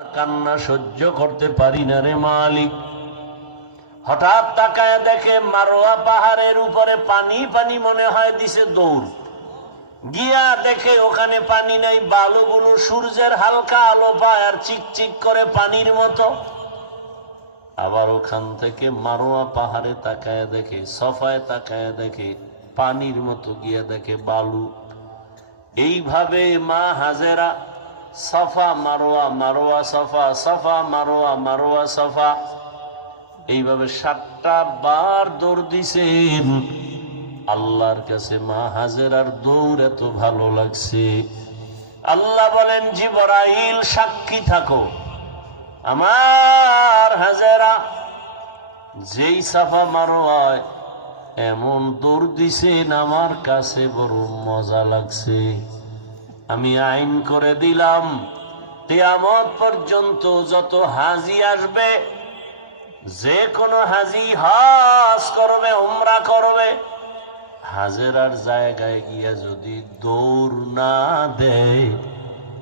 কান্না সহ্য করতে পারি না রে মালিক। হঠাৎ তাকায় দেখে মারোয়া পাহাড়ের উপরে পানি পানি মনে হয় দিছে দৌড়। গিয়া দেখে ওখানে পানি নাই, বালুগুলো সূর্যের হালকা আলো পায় আর চিকচিক করে পানির মতো। আবার ওখান থেকে মারোয়া পাহাড়ে তাকায় দেখে, সফায় তাকায় দেখে পানির মতো, গিয়া দেখে বালু। এইভাবে মা হাজেরা সফা মারোয়া, মারোয়া সফা, সফা মারোয়া, মারোয়া সফা, এইভাবে 7টা বার দৌড় দিছেন। আল্লাহর কাছে মা হাজেরার দৌড় এত ভালো লাগছে। আল্লাহ বলেন, জিবরাইল সাক্ষী থাকো, আমার হাজেরা যেই সাফা মারোয়ায় এমন দৌড় দিছেন, আমার কাছে বড় মজা লাগছে। আমি আইন করে দিলাম, কিয়ামত পর্যন্ত যত হাজি আসবে, যে কোনো হাজি হজ করবে, উমরা করবে, হাজেরার জায়গায় গিয়া যদি দৌড় না দেয়